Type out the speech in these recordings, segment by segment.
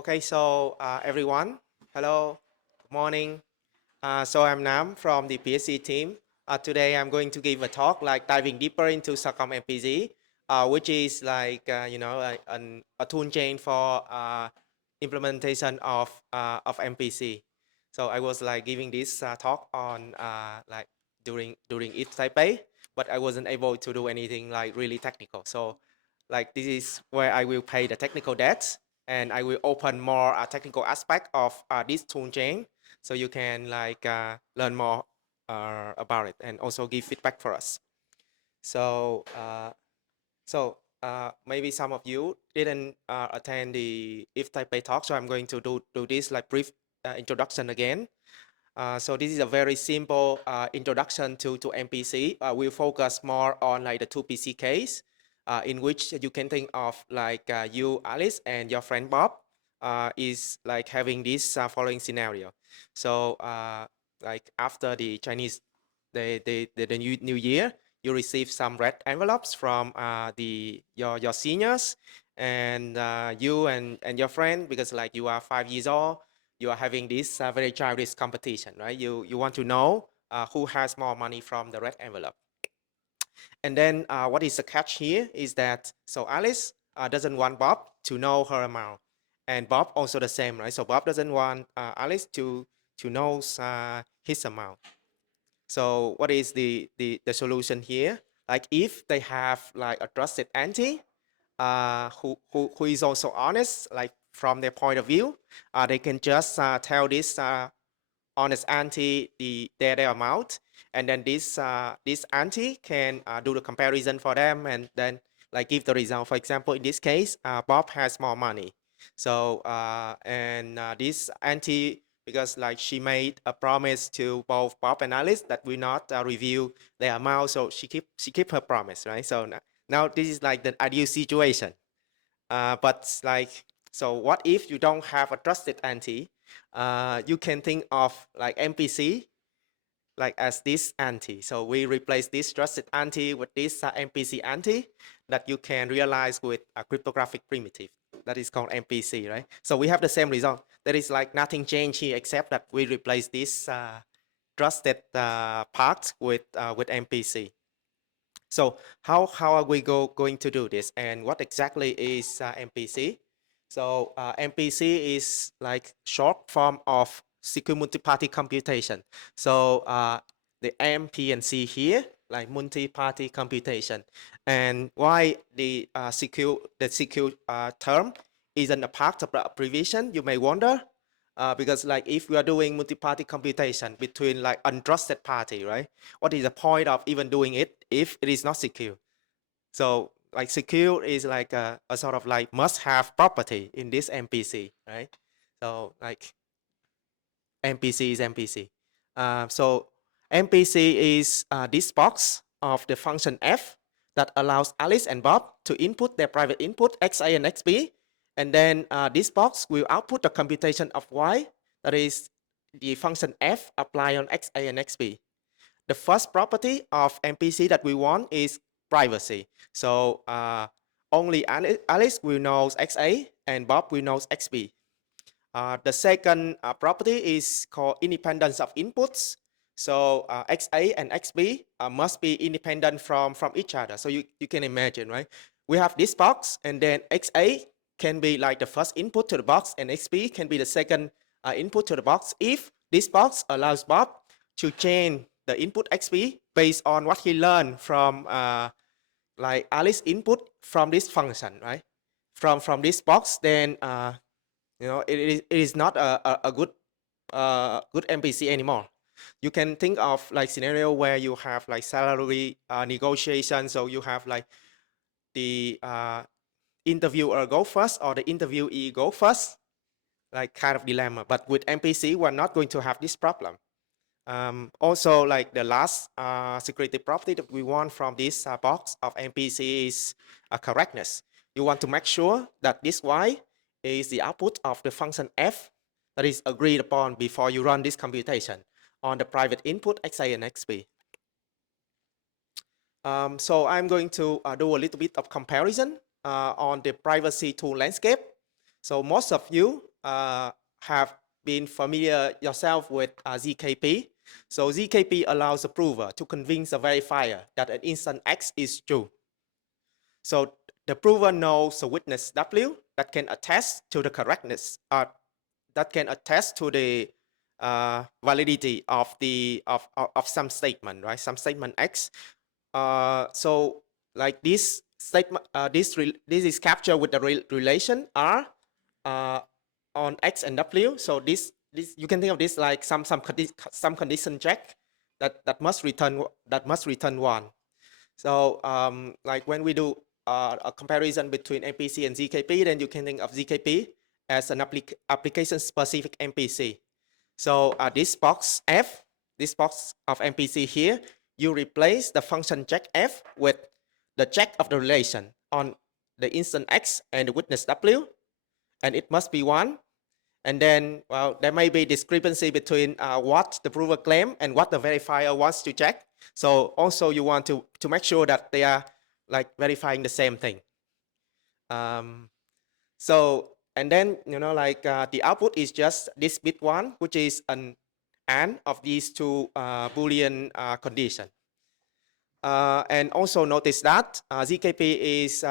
Okay, so everyone, hello, good morning. So I'm Nam from the PSC team. Today I'm going to give a talk like diving deeper into circom-mpz, which is like a tool chain for implementation of MPC. So I was like giving this talk on like during ETH Taipei, but I wasn't able to do anything like really technical. So like this is where I will pay the technical debts and I will open more technical aspect of this tool chain so you can like learn more about it and also give feedback for us. So maybe some of you didn't attend the ETH Taipei talk, so I'm going to do this like brief introduction again. So this is a very simple introduction to MPC. We'll focus more on like the 2PC case in which you can think of like you, Alice, and your friend Bob is like having this following scenario. So like after the Chinese, the new year, you receive some red envelopes from your seniors and you and your friend, because like you are 5 years old, you are having this very childish competition, right? You want to know who has more money from the red envelope. And then what is the catch here is that, so Alice doesn't want Bob to know her amount. And Bob also the same, right? So Bob doesn't want Alice to know his amount. So what is the solution here? Like if they have like a trusted auntie who is also honest, like from their point of view, they can just tell this honest auntie their amount, and then this auntie can do the comparison for them and then like give the result. For example, in this case, Bob has more money. So this auntie, because like she made a promise to both Bob and Alice that will not review their amount, so she keep her promise, right? So now this is like the ideal situation. But like, so what if you don't have a trusted auntie? You can think of like MPC like as this auntie. So we replace this trusted auntie with this MPC auntie that you can realize with a cryptographic primitive that is called MPC, right? So we have the same result. There is like nothing changed here except that we replace this trusted part with MPC. So how are we going to do this, and what exactly is MPC? So MPC is like short form of secure multi-party computation. So the M, P, and C here, like multi-party computation. And why the secure term isn't a part of the abbreviation, you may wonder. Because like if we are doing multi-party computation between like untrusted party, right? What is the point of even doing it if it is not secure? So like secure is like a sort of like must-have property in this MPC, right? So like MPC is MPC. So MPC is this box of the function f that allows Alice and Bob to input their private input xa and xb, and then this box will output the computation of y, that is the function f applied on xa and xb. The first property of MPC that we want is privacy. So only Alice will know xa and Bob will know xb. The second property is called independence of inputs. So XA and XB must be independent from each other. So you can imagine, right? We have this box, and then XA can be like the first input to the box, and XB can be the second input to the box if this box allows Bob to change the input XB based on what he learned from like Alice input from this function, right? From this box, then it is not a good good MPC anymore. You can think of like scenario where you have like salary negotiation. So you have like the interviewer go first or the interviewee go first, like kind of dilemma. But with MPC, we're not going to have this problem. Also, like the last security property that we want from this box of MPC is correctness. You want to make sure that this Y is the output of the function f that is agreed upon before you run this computation on the private input xa and xb. So I'm going to do a little bit of comparison on the privacy tool landscape. So most of you have been familiar yourself with ZKP. So ZKP allows the prover to convince the verifier that an instance X is true. So the prover knows the witness W that can attest to the correctness, that can attest to the validity of some statement, right? Some statement X. So like this statement, this is captured with the relation R on X and W. So this you can think of this like some condition check that must return 1. So like when we do a comparison between MPC and ZKP, then you can think of ZKP as an application-specific MPC. So this box F, this box of MPC here, you replace the function check F with the check of the relation on the instance X and the witness W, and it must be 1. And then, well, there may be discrepancy between what the prover claims and what the verifier wants to check. So also you want to make sure that they are like verifying the same thing. And then, you know, like the output is just this bit 1, which is an AND of these two Boolean conditions. And also notice that ZKP is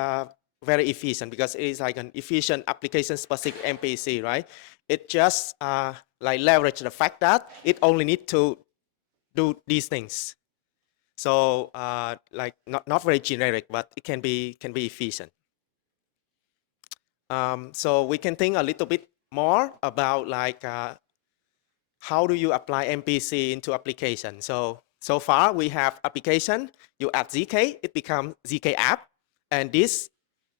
very efficient because it is like an efficient application-specific MPC, right? It just like leverage the fact that it only needs to do these things. So like not very generic, but it can be efficient. So we can think a little bit more about like how do you apply MPC into application. So far we have application, you add ZK, it becomes ZK app, and this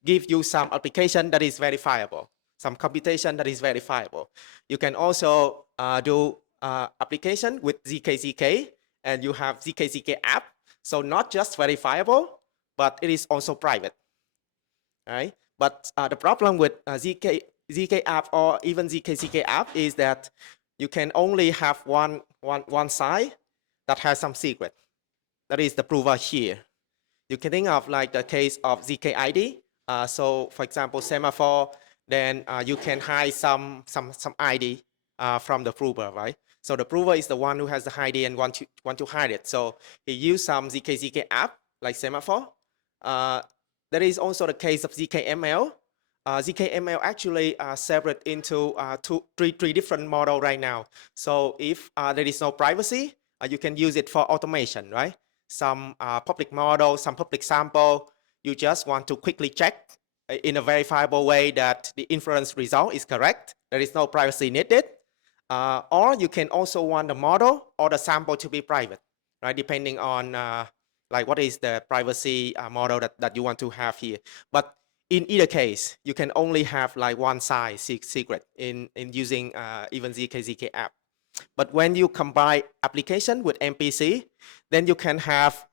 gives you some application that is verifiable, some computation that is verifiable. You can also do application with ZK, and you have ZK app. So not just verifiable, but it is also private, right? But the problem with ZK app or even ZK app is that you can only have one side that has some secret. That is the prover here. You can think of like the case of ZK ID. So for example, semaphore, then you can hide some ID from the prover, right? So the prover is the one who has the ID and want to hide it. So he used some ZK app like semaphore. There is also the case of ZKML. ZKML actually separate into three different models right now. So if there is no privacy, you can use it for automation, right? Some public model, some public sample. You just want to quickly check in a verifiable way that the inference result is correct. There is no privacy needed. Or you can also want the model or the sample to be private, right? Depending on like what is the privacy model that you want to have here. But in either case, you can only have like one side secret in using even ZK app. But when you combine application with MPC, then you can have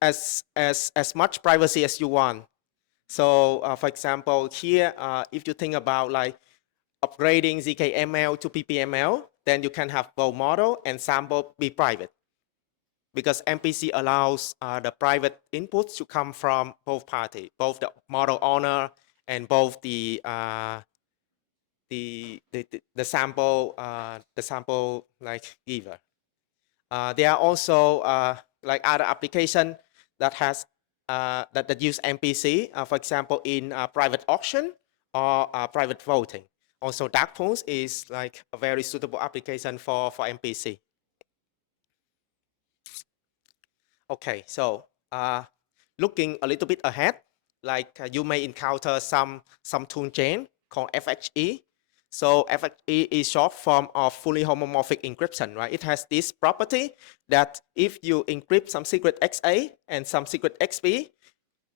as much privacy as you want. So for example, here, if you think about like upgrading ZKML to PPML, then you can have both model and sample be private, because MPC allows the private inputs to come from both parties, both the model owner and both the sample like giver. There are also like other application that has that use MPC, for example, in private auction or private voting. Also, dark pools is like a very suitable application for MPC. Okay, so looking a little bit ahead, like you may encounter some toolchain called FHE. So FHE is short form of fully homomorphic encryption, right? It has this property that if you encrypt some secret XA and some secret XB,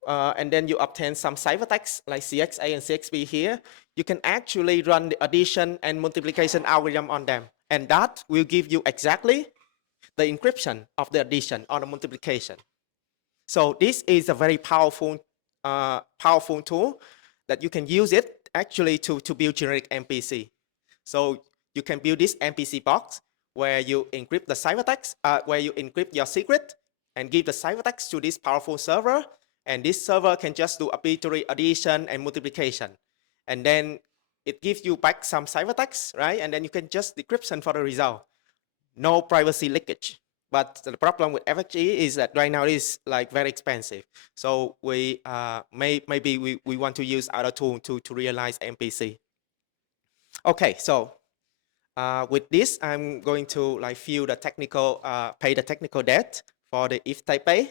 and then you obtain some ciphertext like CXA and CXB here, you can actually run the addition and multiplication algorithm on them. And that will give you exactly the encryption of the addition or the multiplication. So this is a very powerful tool that you can use it actually to build generic MPC. So you can build this MPC box where you encrypt the ciphertext, where you encrypt your secret and give the ciphertext to this powerful server. And this server can just do arbitrary addition and multiplication. And then it gives you back some ciphertext, right? And then you can just decryption for the result. No privacy leakage. But the problem with FXG is that right now it is like very expensive. So we maybe we want to use other tool to realize MPC. Okay, so with this, I'm going to like fill the technical, pay the technical debt for the if Taipei.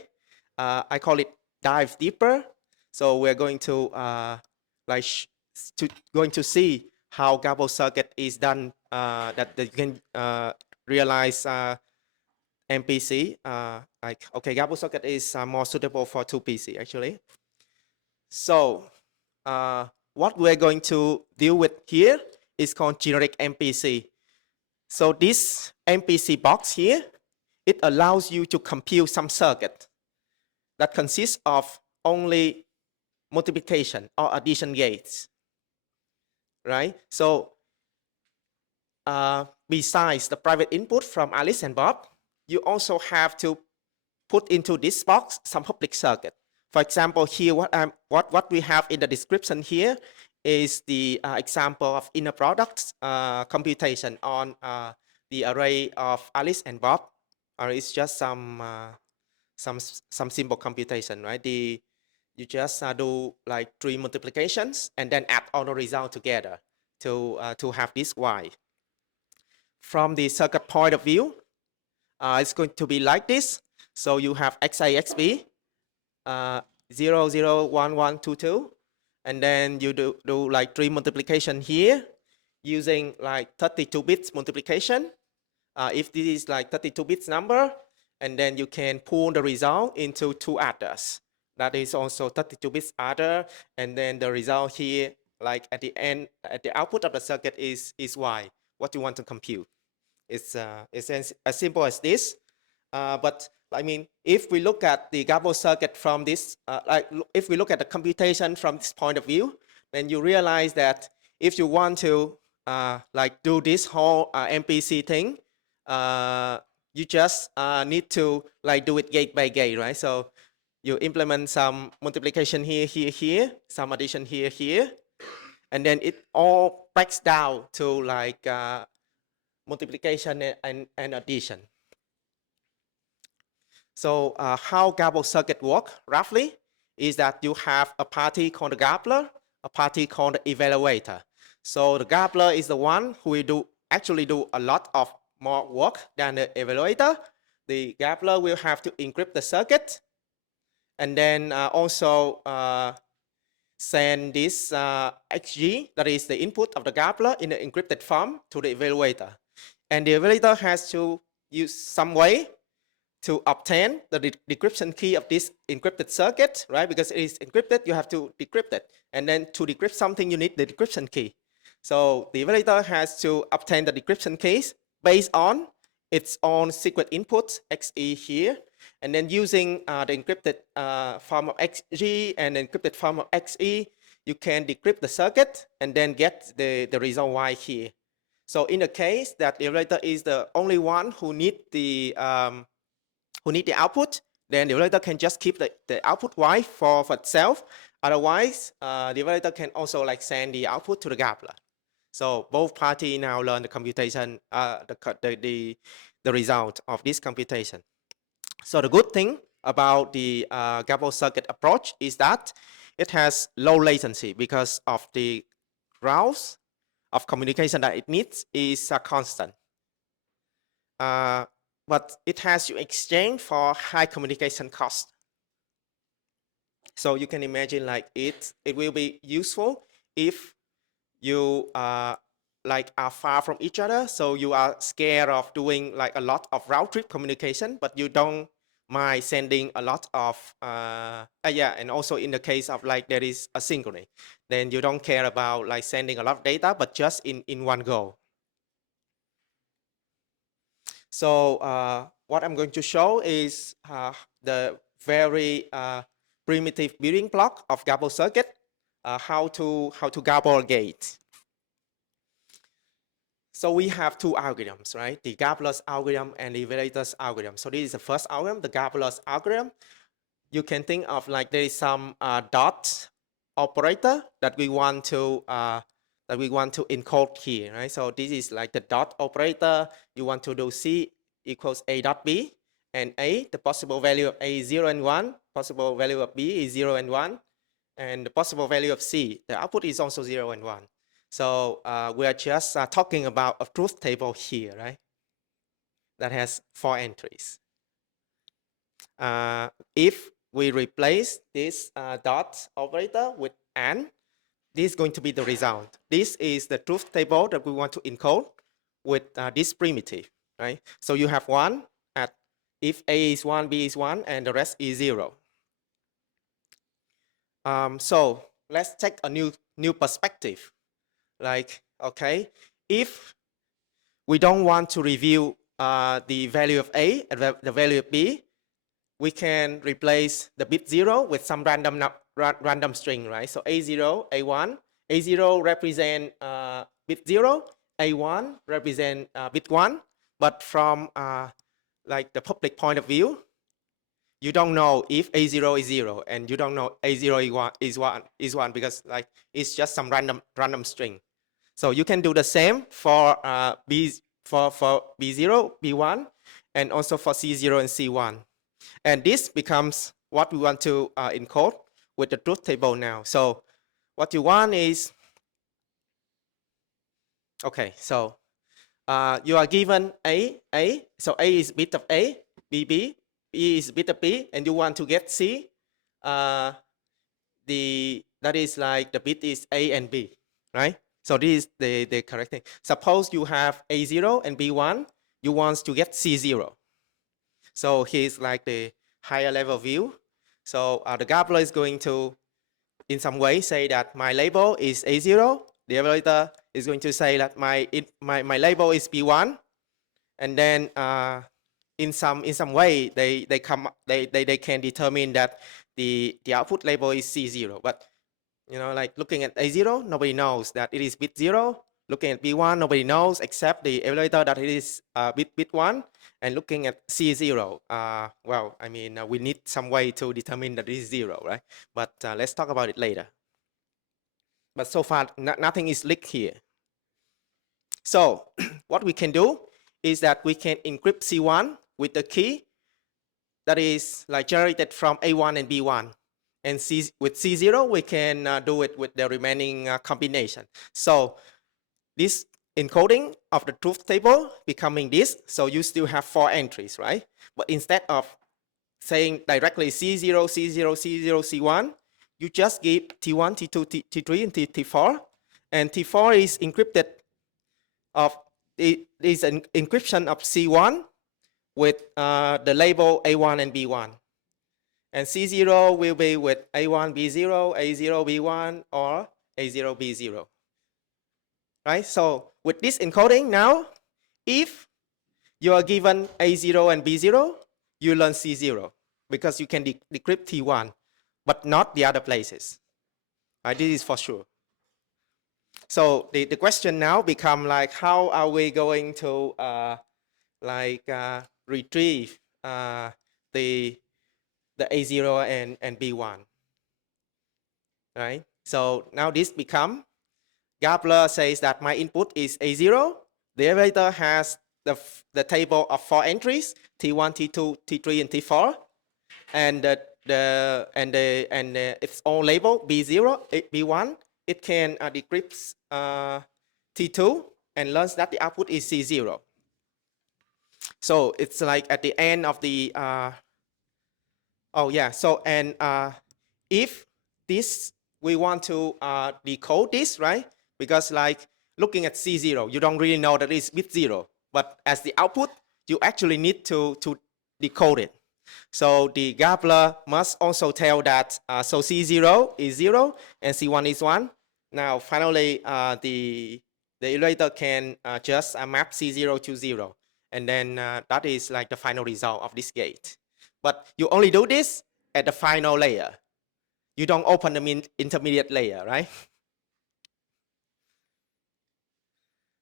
I call it dive deeper. So we're going to going to see how Gabble circuit is done, that you can realize MPC. Okay, Gabble circuit is more suitable for 2PC actually. So what we're going to deal with here is called generic MPC. So this MPC box here, it allows you to compute some circuit that consists of only multiplication or addition gates, right? So besides the private input from Alice and Bob, you also have to put into this box some public circuit. For example, here what we have in the description here is the example of inner products computation on the array of Alice and Bob, or it's just some simple computation, right? You just do like 3 multiplications and then add all the result together to have this Y. From the circuit point of view, it's going to be like this. So you have XA, XB, 0, 0, 1, 1, 2, 2. And then you do like 3 multiplication here using like 32 bits multiplication. If this is like 32 bits number, and then you can pull the result into 2 adders. That is also 32 bits adder. And then the result here, like at the end, at the output of the circuit is Y, what you want to compute. It's as simple as this. But I mean, if we look at the Gabble circuit from this, if we look at the computation from this point of view, then you realize that if you want to like do this whole MPC thing, you just need to like do it gate by gate, right? So you implement some multiplication here, here, here, some addition here, here, and then it all breaks down to like multiplication and addition. So how Gabble circuit work roughly is that you have a party called the Gabbler, a party called the evaluator. So the Gabbler is the one who will actually do a lot of more work than the evaluator. The Gabbler will have to encrypt the circuit and then also send this XG, that is the input of the Gabbler, in the encrypted form to the evaluator. And the evaluator has to use some way to obtain the decryption key of this encrypted circuit, right? Because it is encrypted, you have to decrypt it. And then to decrypt something, you need the decryption key. So the evaluator has to obtain the decryption keys based on its own secret inputs, XE here. And then using the encrypted form of XG and the encrypted form of XE, you can decrypt the circuit and then get the result Y here. So in the case that the evaluator is the only one who need the output, then the evaluator can just keep the output Y for itself. Otherwise, the evaluator can also like send the output to the Gabbler. So both parties now learn the computation, the result of this computation. So the good thing about the Gabble circuit approach is that it has low latency because of the routes of communication that it needs is constant. But it has to exchange for high communication cost. So you can imagine like it will be useful if you like are far from each other, so you are scared of doing like a lot of round trip communication, but you don't mind sending a lot of and also in the case of like there is asynchrony, then you don't care about like sending a lot of data, but just in one go. So what I'm going to show is the very primitive building block of Gabble circuit, how to Gabble a gate. So we have 2 algorithms, right? The Gabbler's algorithm and the evaluator's algorithm. So this is the first algorithm, the Gabbler's algorithm. You can think of like there is some dot operator that we want to that we want to encode here, right? So this is like the dot operator. You want to do C equals A dot B, and A, the possible value of A is 0 and 1, possible value of B is 0 and 1, and the possible value of C, the output is also 0 and 1. So we are just talking about a truth table here, right? That has 4 entries. If we replace this dot operator with AND, this is going to be the result. This is the truth table that we want to encode with this primitive, right? So you have 1 at if A is 1, B is 1, and the rest is 0. So let's take a new perspective. Like, okay, if we don't want to review the value of A and the value of B, we can replace the bit 0 with some random string, right? So A0, A1, A0 represent bit 0, A1 represent bit 1, but from like the public point of view, you don't know if A0 is 0 and you don't know A0 is 1 because like it's just some random string. So you can do the same for for B0, B1, and also for C0 and C1. And this becomes what we want to encode with the truth table now. So what you want is, okay, so you are given A, so A is bit of A, B is bit of B, and you want to get C, that is like the bit is A and B, right? So this is the correct thing. Suppose you have A0 and B1, you want to get C0. So here's like the higher level view. So the gambler is going to, in some way, say that my label is A0. The evaluator is going to say that my label is B1, and then in some way they can determine that the output label is C0. But you know, like looking at A0, nobody knows that it is bit 0. Looking at B1, nobody knows except the evaluator that it is bit 1. And looking at C0, well, I mean, we need some way to determine that it is 0, right? But let's talk about it later. But so far, nothing is leaked here. So what we can do is that we can encrypt C1 with the key that is like generated from A1 and B1. And with C0, we can do it with the remaining combination. So this encoding of the truth table becoming this, so you still have 4 entries, right? But instead of saying directly C0, C0, C0, C1, you just give T1, T2, T3, and T4. And T4 is encrypted of, it is an encryption of C1 with the label A1 and B1. And C0 will be with A1, B0, A0, B1, or A0, B0. Right? So with this encoding now, if you are given A0 and B0, you learn C0 because you can decrypt T1, but not the other places. Right? This is for sure. So the question now become like, how are we going to retrieve the A0 and B1, right? So now this become, Gabler says that my input is A0. The evaluator has the table of 4 entries, T1, T2, T3, and T4, and it's all labeled B0, B1. It can decrypt T2 and learns that the output is C0. So it's like at the end of the oh yeah, so and if this we want to decode this, right? Because like looking at C0, you don't really know that it's bit 0, but as the output, you actually need to decode it. So the gambler must also tell that so C0 is 0 and C1 is 1. Now finally the evaluator can just map C0 to 0, and then that is like the final result of this gate. But you only do this at the final layer. You don't open the intermediate layer, right?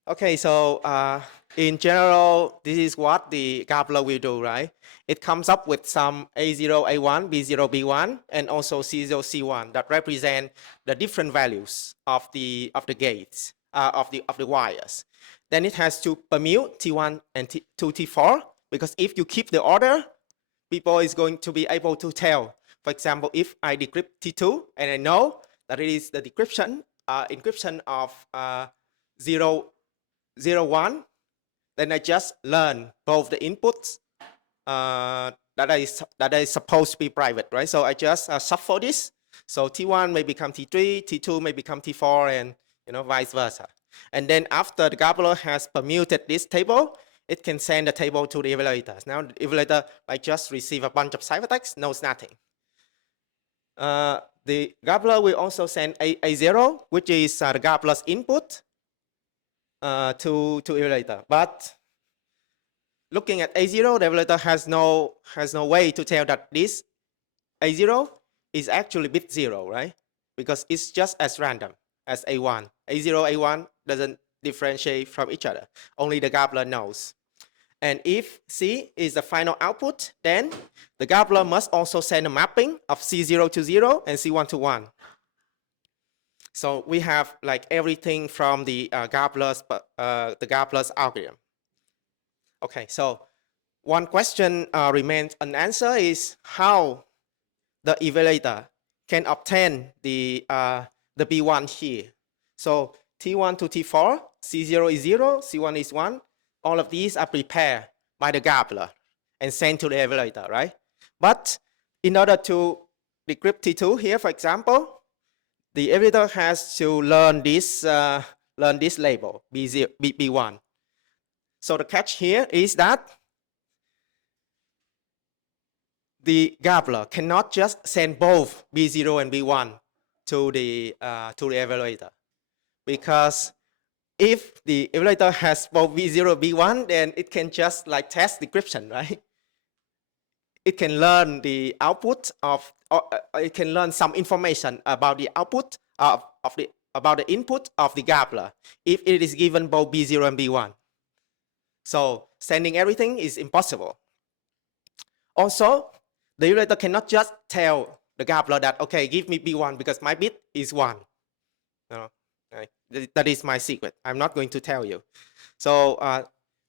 Okay, so in general, this is what the gambler will do, right? It comes up with some A0, A1, B0, B1, and also C0, C1 that represent the different values of the gates of the wires. Then it has to permute T1 and T2, T4, because if you keep the order, people is going to be able to tell. For example, if I decrypt T2 and I know that it is the encryption of 0, 0, 1, then I just learn both the inputs that is supposed to be private, right? So I just shuffle this. So T1 may become T3, T2 may become T4, and vice versa. And then after the gambler has permuted this table, it can send the table to the evaluator. Now the evaluator like just receive a bunch of ciphertext, knows nothing. The gambler will also send A0, which is the gambler's input to evaluator. But looking at A0, the evaluator has no way to tell that this A0 is actually bit 0, right? Because it's just as random as A1. A0, A1 doesn't differentiate from each other. Only the gambler knows. And if C is the final output, then the gambler must also send a mapping of C0 to 0 and C1 to 1. So we have like everything from the gambler's algorithm. Okay, so one question remains unanswered is how the evaluator can obtain the B1 here. So T1 to T4, C0 is 0, C1 is 1. All of these are prepared by the gambler and sent to the evaluator, right? But in order to decrypt T2 here, for example, the evaluator has to learn this label B0, B1. So the catch here is that the gambler cannot just send both B0 and B1 to the evaluator, because if the evaluator has both B0 and B1, then it can just like test decryption, right? It can learn the output of, it can learn some information about the output about the input of the gambler if it is given both B0 and B1. So sending everything is impossible. Also, the evaluator cannot just tell the gambler that, okay, give me B1 because my bit is 1. No, right? That is my secret. I'm not going to tell you. So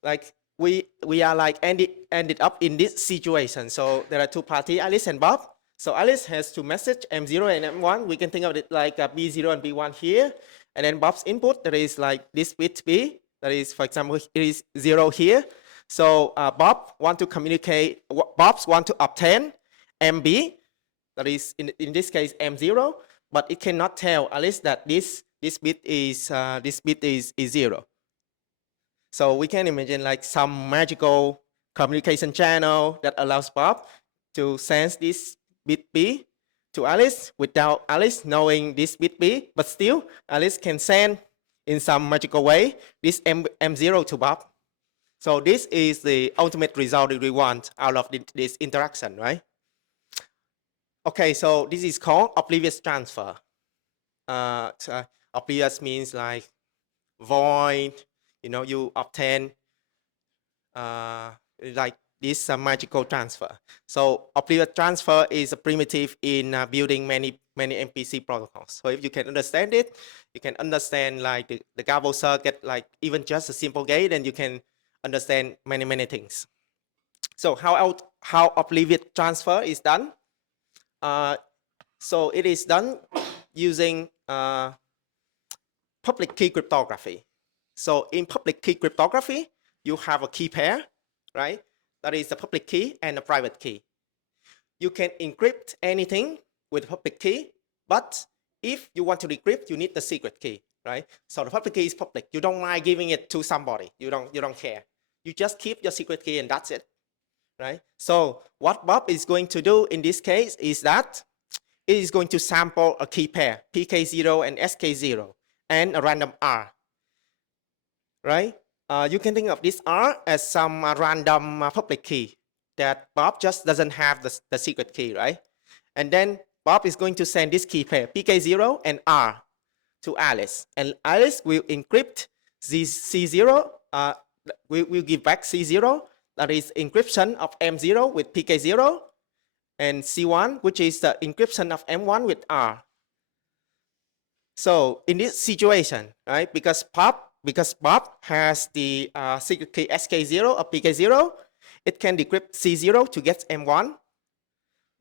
like we are like ended up in this situation. So there are two parties, Alice and Bob. So Alice has to message M0 and M1. We can think of it like B0 and B1 here. And then Bob's input, there is like this bit B. That is, for example, it is 0 here. So Bob want to communicate, Bob's want to obtain MB, that is in this case M0, but it cannot tell Alice that this bit is 0. So we can imagine like some magical communication channel that allows Bob to sense this bit B to Alice without Alice knowing this bit B, but still Alice can send in some magical way this M0 to Bob. So this is the ultimate result that we want out of this interaction, right? Okay, so this is called oblivious transfer. Oblivious means like void, you obtain like this magical transfer. So oblivious transfer is a primitive in building many MPC protocols. So if you can understand it, you can understand like the Gabo circuit, like even just a simple gate, and you can understand many things. So how oblivious transfer is done? So it is done using public key cryptography. So in public key cryptography, you have a key pair, right? That is a public key and a private key. You can encrypt anything with a public key, but if you want to decrypt, you need the secret key, right? So the public key is public. You don't mind giving it to somebody. You don't care. You just keep your secret key and that's it, right? So what Bob is going to do in this case is that it is going to sample a key pair, PK0 and SK0, and a random R, right? You can think of this R as some random public key that Bob just doesn't have the secret key, right? And then Bob is going to send this key pair, PK0 and R, to Alice. And Alice will encrypt C0, we'll give back C0, that is encryption of M0 with PK0, and C1, which is the encryption of M1 with R. So in this situation, right, because Bob has the secret key SK0 or PK0, it can decrypt C0 to get M1,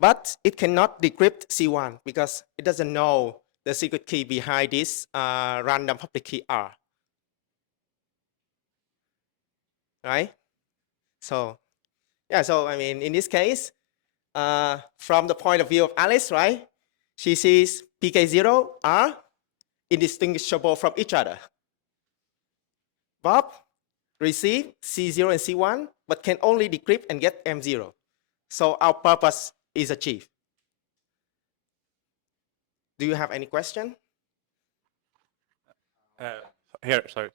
but it cannot decrypt C1 because it doesn't know the secret key behind this random public key R. Right? So, yeah, so I mean, in this case, from the point of view of Alice, right, she sees PK0, R, indistinguishable from each other. Bob receive C0 and C1, but can only decrypt and get M0. So our purpose is achieved. Do you have any question? Here, sorry.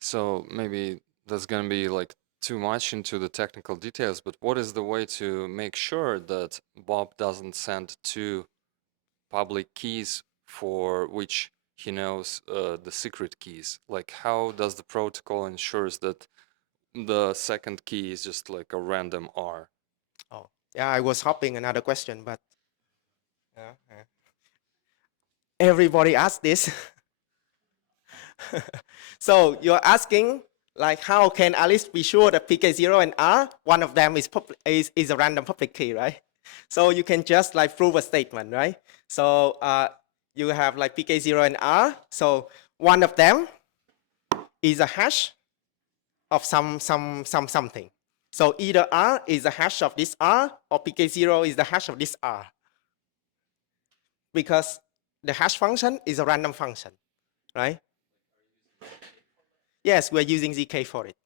So maybe that's going to be like too much into the technical details, but what is the way to make sure that Bob doesn't send two public keys for which he knows the secret keys? Like, how does the protocol ensures that the second key is just like a random R? Oh, yeah, I was hoping another question, but everybody asked this. So you're asking, like, how can Alice be sure that PK0 and R, one of them is a random public key, right? So you can just like prove a statement, right? So you have like PK0 and R. So one of them is a hash of something. So either R is a hash of this R or PK0 is the hash of this R. Because the hash function is a random function, right? Yes, we're using ZK for it.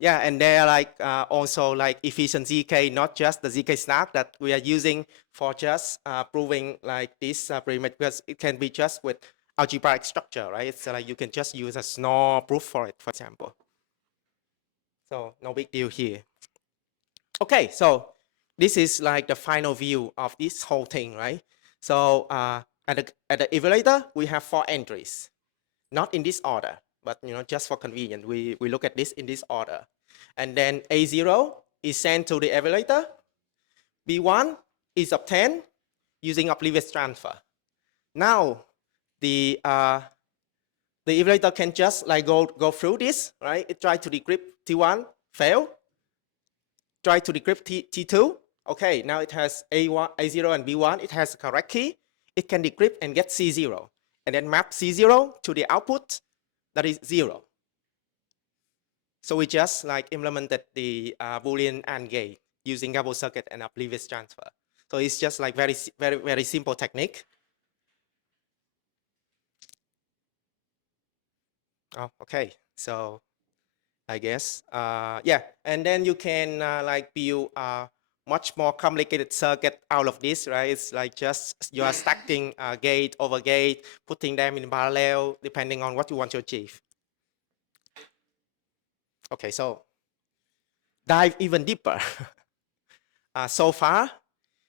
Yeah, and they're like also like efficient ZK, not just the ZK snark that we are using for just proving like this perimeter, because it can be just with algebraic structure, right? It's like you can just use a Schnorr proof for it, for example. So no big deal here. Okay, so this is like the final view of this whole thing, right? So at the evaluator, we have 4 entries, not in this order, but just for convenience, we look at this in this order. And then A0 is sent to the evaluator. B1 is obtained using oblivious transfer. Now the evaluator can just like go through this, right? It tried to decrypt T1, fail. Try to decrypt T2. Okay, now it has A0 and B1. It has the correct key. It can decrypt and get C0. And then map C0 to the output, that is 0. So we just like implemented the Boolean AND gate using double circuit and oblivious transfer. So it's just like very simple technique. Oh, okay, so I guess, yeah. And then you can like build much more complicated circuit out of this, right? It's like just you are stacking gate over gate, putting them in parallel, depending on what you want to achieve. Okay, so dive even deeper. So far,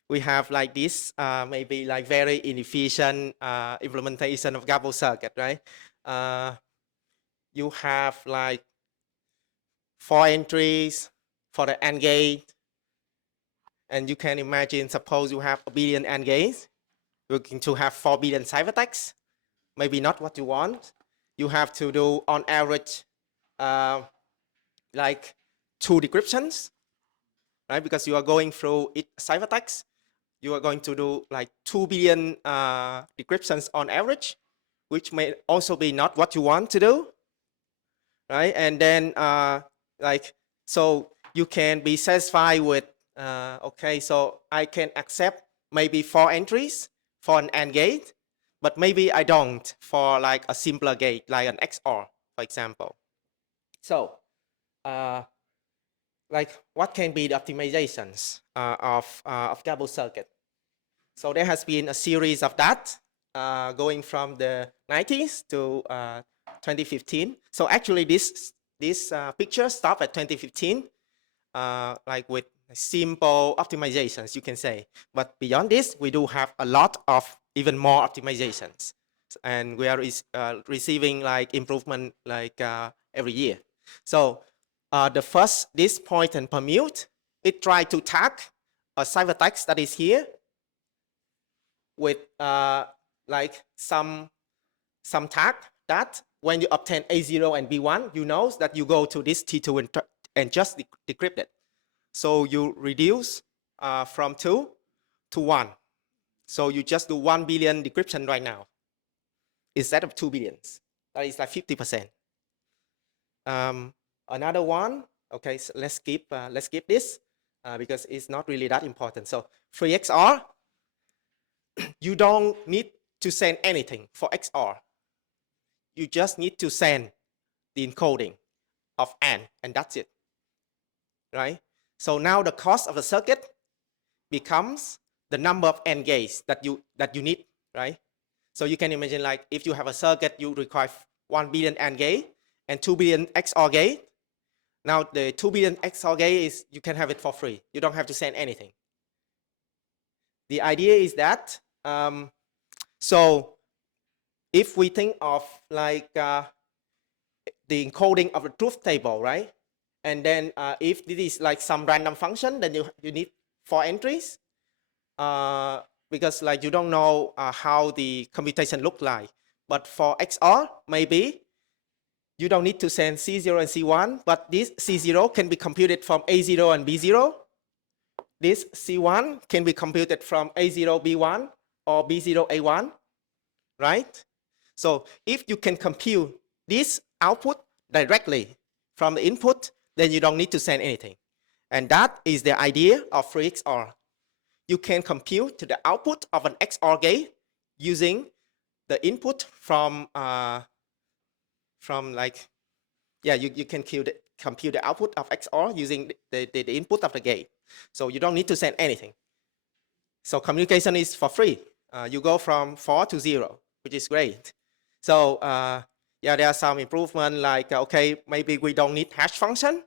we have like this, maybe like very inefficient implementation of double circuit, right? You have like 4 entries for the AND gate. And you can imagine, suppose you have 1 billion AND gates, you're going to have 4 billion ciphertexts. Maybe not what you want. You have to do, on average, like 2 decryptions, right? Because you are going through ciphertext. You are going to do like 2 billion decryptions on average, which may also be not what you want to do, right? And then, like, so you can be satisfied with, okay, so I can accept maybe 4 entries for an AND gate, but maybe I don't for like a simpler gate, like an XOR, for example. So, like, what can be the optimizations of double circuit? So there has been a series of that going from the 90s to 2015. So actually, this picture stopped at 2015, like with simple optimizations, you can say. But beyond this, we do have a lot of even more optimizations. and we are receiving like improvement like every year. So this point and permute, it try to tag a ciphertext that is here with like some tag that when you obtain A0 and B1, you know that you go to this T2 and just decrypt it. So you reduce from 2 to 1. So you just do 1 billion decryption right now instead of 2 billions. That is like 50%. Another one, okay, so let's skip this because it's not really that important. So for XOR, you don't need to send anything for XOR. You just need to send the encoding of AND, and that's it, right? So now the cost of the circuit becomes the number of AND gates that you need, right? So you can imagine like if you have a circuit, you require 1 billion AND gate and 2 billion XOR gate. Now the 2 billion XOR gate is you can have it for free. You don't have to send anything. The idea is that so if we think of like the encoding of the truth table, right? And then if this is like some random function, then you need 4 entries because like you don't know how the computation look like. But for XOR, maybe you don't need to send C0 and C1, but this C0 can be computed from A0 and B0. This C1 can be computed from A0, B1 or B0, A1, right? So if you can compute this output directly from the input, then you don't need to send anything. And that is the idea of free XOR. You can compute the output of an XOR gate using the input from like, yeah, you can compute the output of XOR using the input of the gate. So you don't need to send anything. So communication is for free. You go from 4 to 0, which is great. So yeah, there are some improvement like, okay, maybe we don't need hash function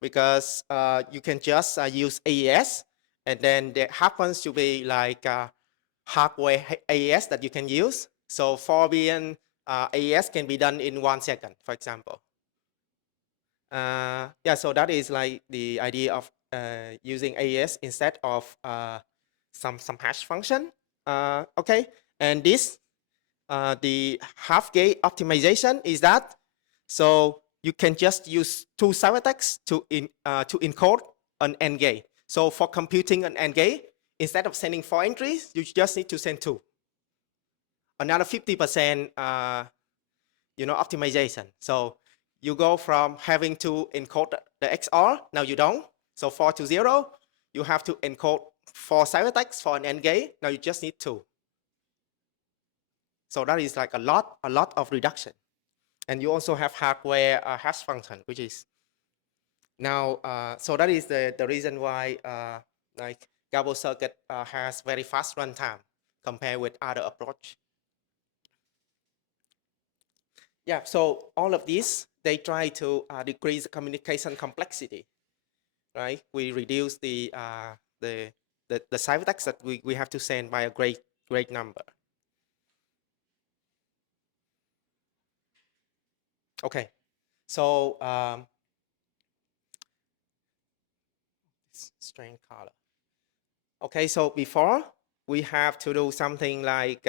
because you can just use AES, and then there happens to be like hardware AES that you can use. So 4 billion AES can be done in 1 second, for example. Yeah, so that is like the idea of using AES instead of some hash function. Okay, and this the half gate optimization is that so you can just use 2 ciphertexts to encode an AND gate. So for computing an AND gate, instead of sending 4 entries, you just need to send 2. Another 50% optimization. So you go from having to encode the XOR, now you don't. So 4 to 0, you have to encode 4 ciphertexts for an AND gate, now you just need 2. So that is like a lot of reduction. And you also have hardware hash function, which is now, so that is the reason why like Gabo circuit has very fast runtime compared with other approach. Yeah, so all of these, they try to decrease the communication complexity, right? We reduce the ciphertext that we have to send by a great number. Okay, so strange color. Okay, so before we have to do something like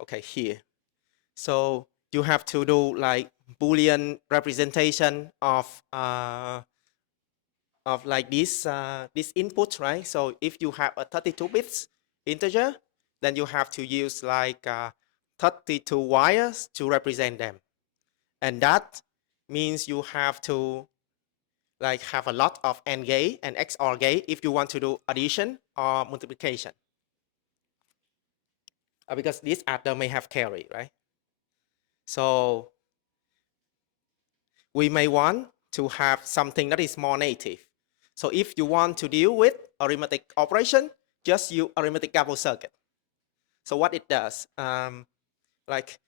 okay, here. So you have to do like Boolean representation of like this input, right? So if you have a 32 bits integer, then you have to use like 32 wires to represent them, and that means you have to like have a lot of AND gate and XOR gate if you want to do addition or multiplication, because this adder may have carry, right? So we may want to have something that is more native. So if you want to deal with arithmetic operation, just use arithmetic Gabo circuit. So what it does, like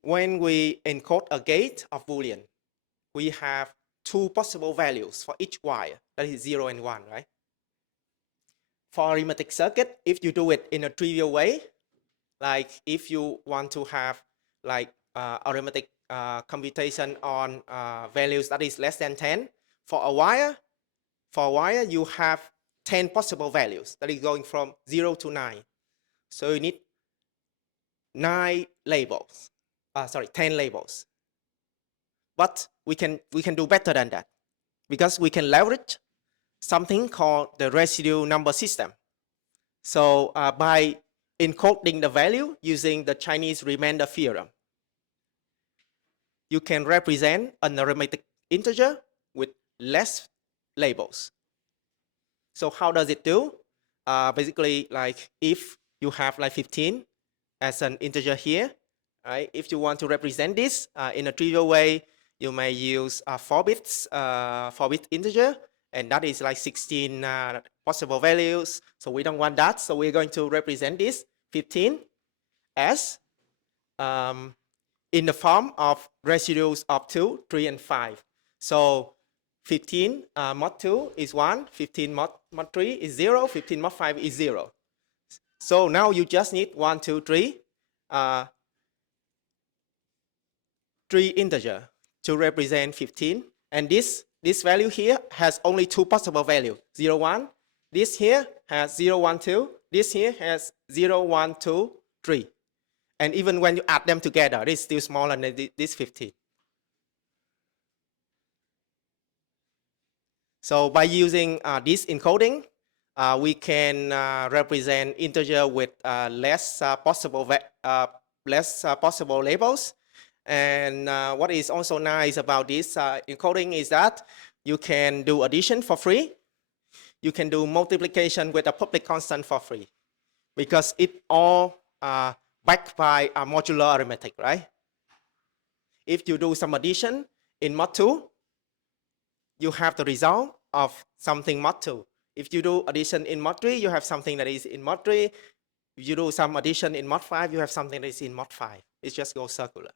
when we encode a gate of Boolean, we have 2 possible values for each wire, that is 0 and 1, right? for arithmetic circuit, if you do it in a trivial way, like if you want to have like arithmetic computation on values that is less than 10, for a wire you have 10 possible values that is going from 0 to 9. So you need 10 labels. But we can do better than that, because we can leverage something called the residual number system. So by encoding the value using the Chinese remainder theorem, you can represent an arithmetic integer with less labels. So how does it do? Basically, like if you have like 15 as an integer here, right? If you want to represent this in a trivial way, you may use 4-bit integer, and that is like 16 possible values. So we don't want that. So we're going to represent this 15 as in the form of residuals of 2, 3, and 5. So 15 mod 2 is 1, 15 mod 3 is 0, 15 mod 5 is 0. So now you just need 1, 2, 3, 3 integer to represent 15. And this value here has only 2 possible values, 0, 1. This here has 0, 1, 2. This here has 0, 1, 2, 3. And even when you add them together, it's still smaller than this 15. So by using this encoding, we can represent integer with less possible labels. And what is also nice about this encoding is that you can do addition for free. You can do multiplication with a public constant for free, because it all backed by a modular arithmetic, right? If you do some addition in mod 2, you have the result of something mod 2. If you do addition in mod 3, you have something that is in mod 3. If you do some addition in mod 5, you have something that is in mod 5. It just goes circular.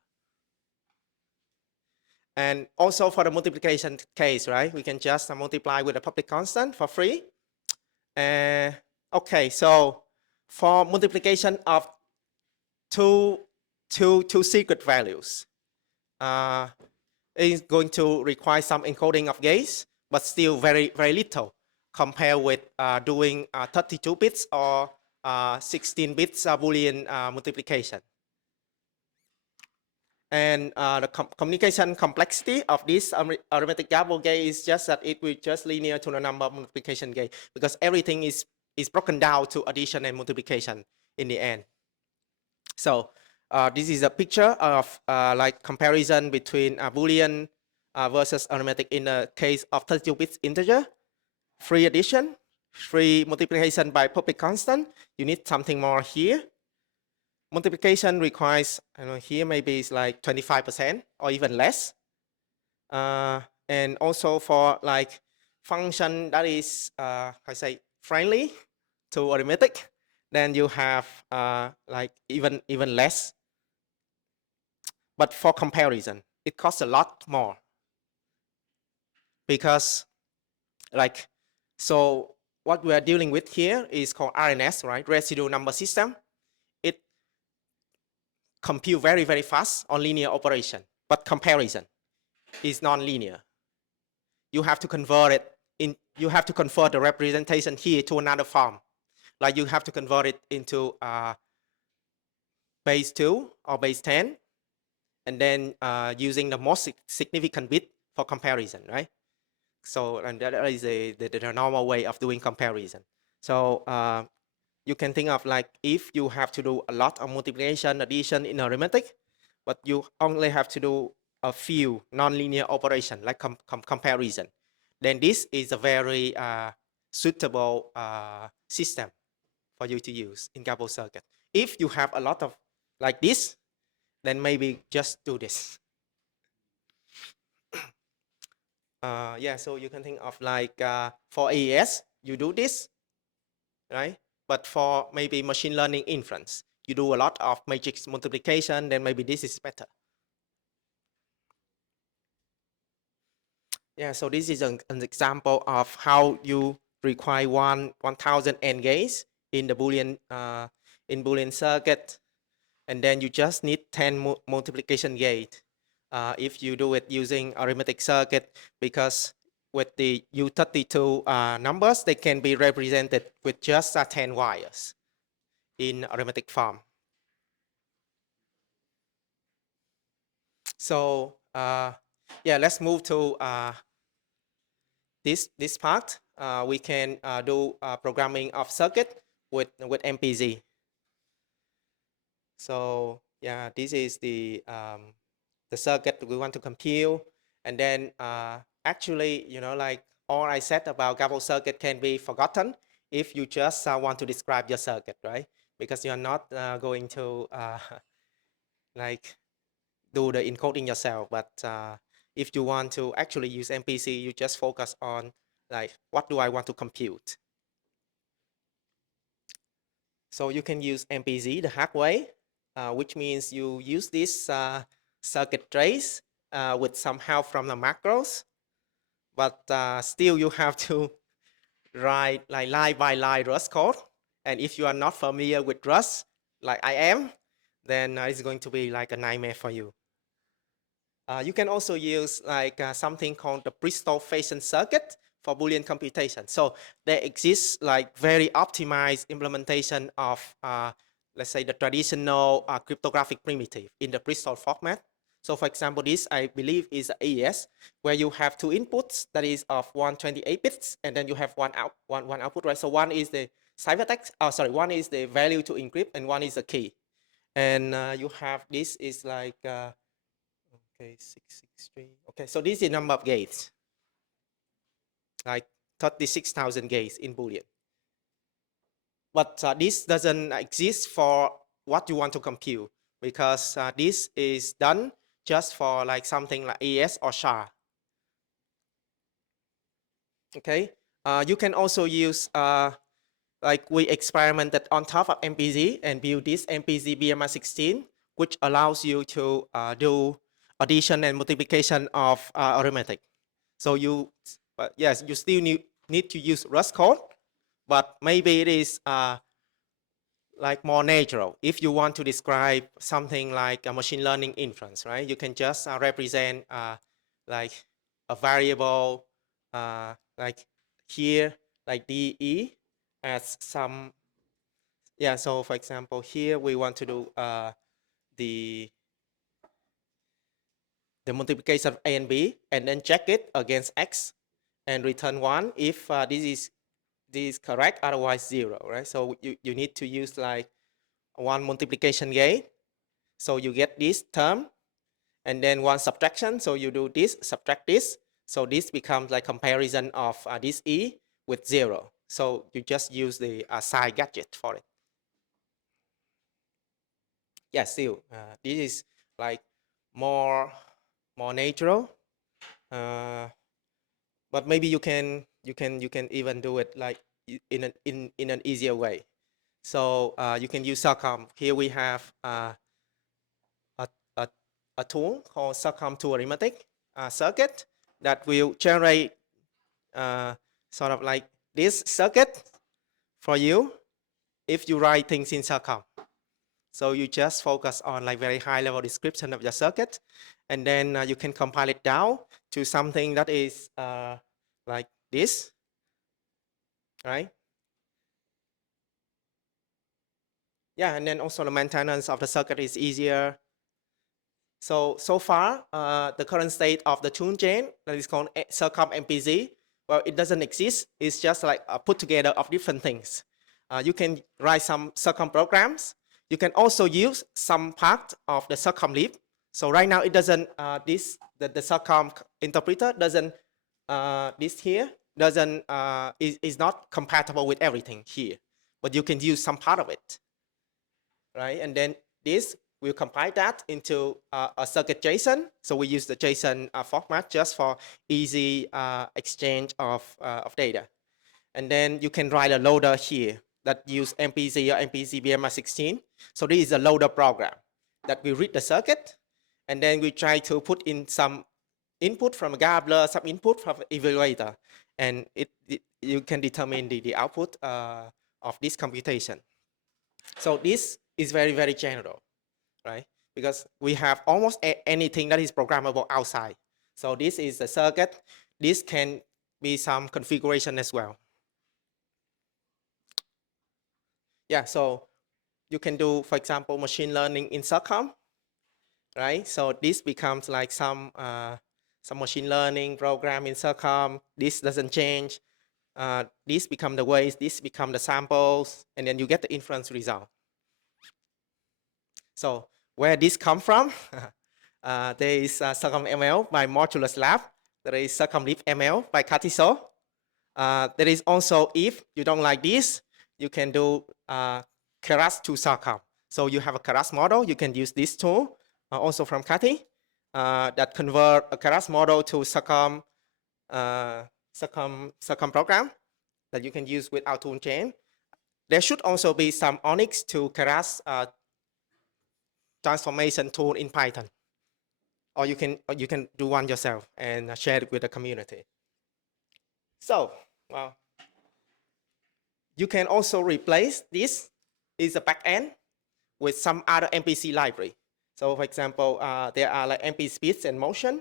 And also for the multiplication case, right? We can just multiply with a public constant for free. Okay, so for multiplication of two secret values, it's going to require some encoding of gates, but still very, very little compared with doing 32 bits or 16 bits Boolean multiplication. And the communication complexity of this arithmetic gable gate is just that it will just linear to the number of multiplication gate, because everything is broken down to addition and multiplication in the end. So this is a picture of like comparison between Boolean versus arithmetic in the case of 32-bit integer. Free addition, free multiplication by public constant. You need something more here. Multiplication requires, I don't know, here maybe it's like 25% or even less. And also for like function that is, I say, friendly to arithmetic, then you have like even less. But for comparison, it costs a lot more, because like, so what we are dealing with here is called RNS, right? Residual number system. It compute very, very fast on linear operation, but comparison is non-linear. You have to convert it you have to convert the representation here to another form. Like you have to convert it into base 2 or base 10, and then using the most significant bit for comparison, right? So, and that is the normal way of doing comparison. So you can think of like if you have to do a lot of multiplication, addition in arithmetic, but you only have to do a few nonlinear operations like comparison, then this is a very suitable system for you to use in gable circuit. If you have a lot of like this, then maybe just do this. Yeah, so you can think of like for AES, you do this, right? But for maybe machine learning inference, you do a lot of matrix multiplication, then maybe this is better. Yeah, so this is an example of how you require 1000 AND gates in the Boolean circuit, and then you just need 10 multiplication gate if you do it using arithmetic circuit, because with the U32 numbers, they can be represented with just 10 wires in arithmetic form. So yeah, let's move to this part. We can do programming of circuit with MPZ. So yeah, this is the circuit we want to compute, and then actually, you know, like all I said about Gabo circuit can be forgotten if you just want to describe your circuit, right? Because you're not going to like do the encoding yourself, but if you want to actually use MPC, you just focus on like, what do I want to compute? So you can use MPZ the hard way, which means you use this circuit trace with some help from the macros, but still you have to write like line by line Rust code. And if you are not familiar with Rust, like I am, then it's going to be like a nightmare for you. You can also use like something called the Bristol Fashion circuit for Boolean computation. So there exists like very optimized implementation of, let's say, the traditional cryptographic primitive in the Bristol format. So for example, this I believe is AES, where you have two inputs that is of 128 bits, and then you have one output, right? So one is the ciphertext, one is the value to encrypt, and one is the key. And you have, this is like, okay, 663. Okay, so this is the number of gates, like 36,000 gates in Boolean. But this doesn't exist for what you want to compute, because this is done just for like something like AES or SHA. Okay, you can also use, like we experimented on top of MPZ and build this MPZ BMR16, which allows you to do addition and multiplication of arithmetic. So you, yes, you still need to use Rust code, but maybe it is like more natural. If you want to describe something like a machine learning inference, right? You can just represent like a variable like here, like DE as some, yeah. So for example, here we want to do the multiplication of A and B, and then check it against X and return 1 if this is correct, otherwise 0, right? So you need to use like one multiplication gate, so you get this term, and then one subtraction, so you do this, subtract this, so this becomes like comparison of this E with 0. So you just use the side gadget for it. Yeah, still this is like more natural, but maybe you can even do it like in an easier way. So you can use circom. Here we have a tool called circom-to-arithmetic circuit that will generate sort of like this circuit for you if you write things in circom. So you just focus on like very high level description of your circuit, and then you can compile it down to something that is like this, right? Yeah, and then also the maintenance of the circuit is easier. So far, the current state of the toolchain that is called circom-mpz, well, it doesn't exist. It's just like a put together of different things. You can write some circum programs. You can also use some part of the circum lib. So right now it doesn't, the circum interpreter doesn't, this here doesn't, is not compatible with everything here, but you can use some part of it, right? And then this will compile that into a circuit JSON. So we use the JSON format just for easy exchange of data. And then you can write a loader here that use MPZ or MPZ BMR16. So this is a loader program that will read the circuit, and then we try to put in some input from a gambler, some input from evaluator, and you can determine the output of this computation. So this is very, very general, right? Because we have almost anything that is programmable outside. So this is the circuit. This can be some configuration as well. Yeah, so you can do, for example, machine learning in circom, right? So this becomes like some machine learning program in circom. This doesn't change. These become the weights, this become the samples, and then you get the inference result. So where this come from? There is circum-ML by Modulus Lab. There is circum-ML by Katiso. There is also, if you don't like this, you can do Keras to circum. So you have a Keras model, you can use this tool, also from Kati, that convert a Keras model to circum program that you can use with our toolchain. There should also be some Onyx to Keras transformation tool in Python, or you can do one yourself and share it with the community. So, well, you can also replace this is a backend with some other MPC library. So, for example, there are like MPC and motion.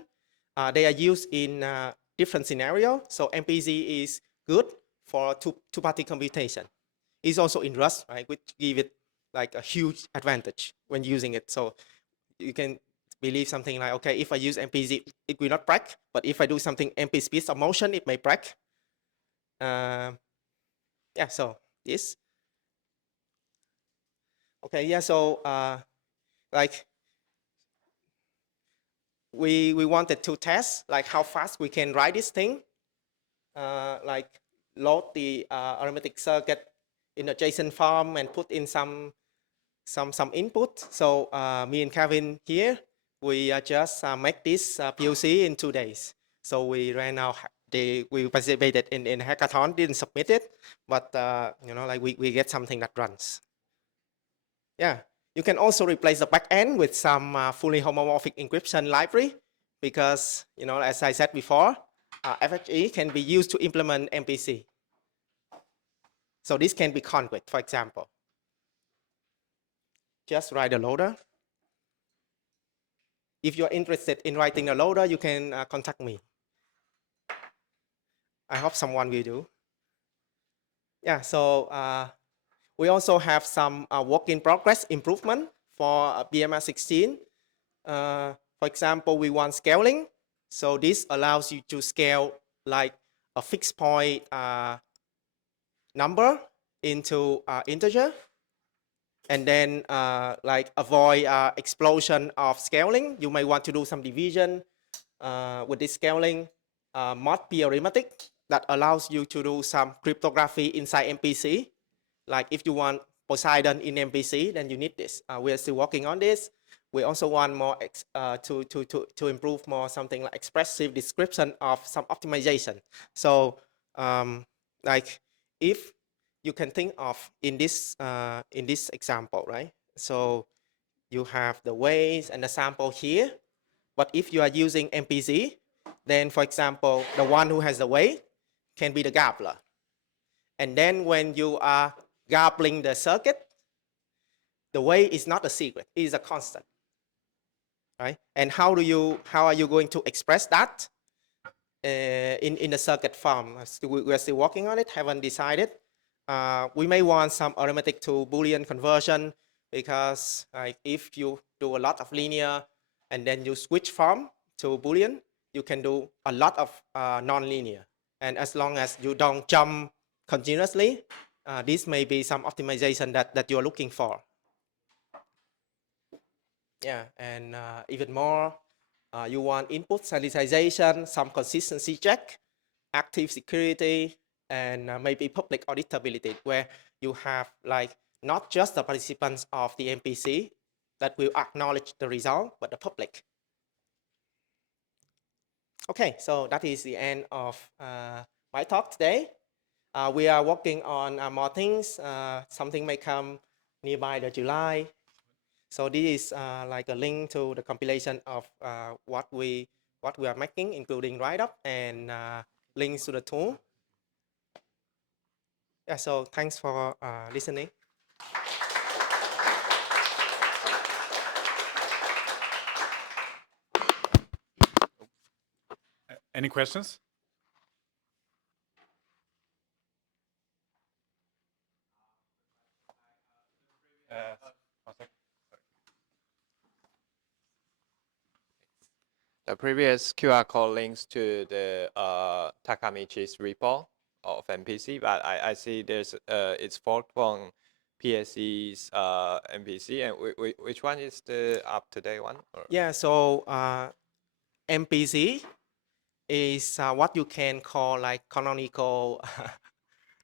They are used in different scenarios. So MPC is good for two-party computation. It's also in Rust, right, which give it like a huge advantage when using it. So you can believe something like, okay, if I use MPC, it will not break. But if I do something MP speed of motion, it may break. Yeah, so this. Okay, yeah, so like we wanted to test like how fast we can write this thing, like load the arithmetic circuit in a JSON form and put in some input. So me and Kevin here, we just make this POC in 2 days. So we ran out, we participated in hackathon, didn't submit it, but you know, like we get something that runs. Yeah, you can also replace the backend with some fully homomorphic encryption library, because you know, as I said before, FHE can be used to implement MPC. So this can be conduit, for example. Just write a loader. If you're interested in writing a loader, you can contact me. I hope someone will do. Yeah, so we also have some work in progress improvement for BMR 16. For example, we want scaling. So this allows you to scale like a fixed point number into integer, and then like avoid explosion of scaling. You may want to do some division with this scaling. Mod P arithmetic that allows you to do some cryptography inside MPC. Like if you want Poseidon in MPC, then you need this. We are still working on this. We also want more to improve more something like expressive description of some optimization. So like if you can think of in this example, right? So you have the weights and the sample here. But if you are using MPC, then for example, the one who has the weight can be the gambler. And then when you are gambling the circuit, the weight is not a secret, it is a constant, right? And how are you going to express that in the circuit form? We're still working on it, haven't decided. We may want some arithmetic to Boolean conversion, because like if you do a lot of linear and then you switch from to Boolean, you can do a lot of non-linear. And as long as you don't jump continuously, this may be some optimization that you're looking for. Yeah, and even more, you want input sanitization, some consistency check, active security, and maybe public auditability, where you have like not just the participants of the MPC that will acknowledge the result, but the public. Okay, so that is the end of my talk today. We are working on more things. Something may come nearby the July. So this is like a link to the compilation of what we what we are making, including write-up and links to the tool. Yeah, so thanks for listening. Any questions? One second. The previous QR code links to the Takamichi's repo of MPC, but I see there's it's forked from PSC's MPC, and which one is the up-to-date one? Or? Yeah, so MPC is what you can call like canonical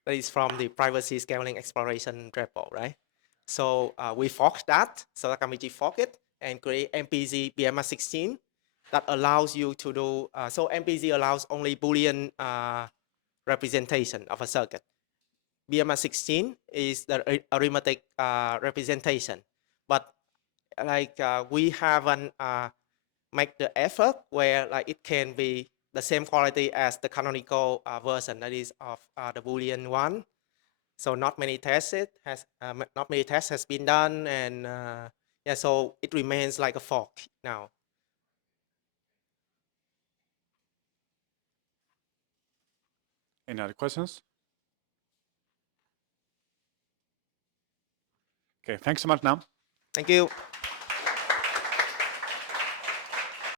that is from the privacy scaling exploration repo, right? So we forked that, so Takamichi forked it and create MPC BMS 16 that allows you to do, so MPC allows only Boolean representation of a circuit. BMS 16 is the arithmetic representation, but like we haven't make the effort where like it can be the same quality as the canonical version, that is of the Boolean one. So not many tests has been done, and yeah, so it remains like a fork now. Any other questions? Okay, thanks so much now. Thank you.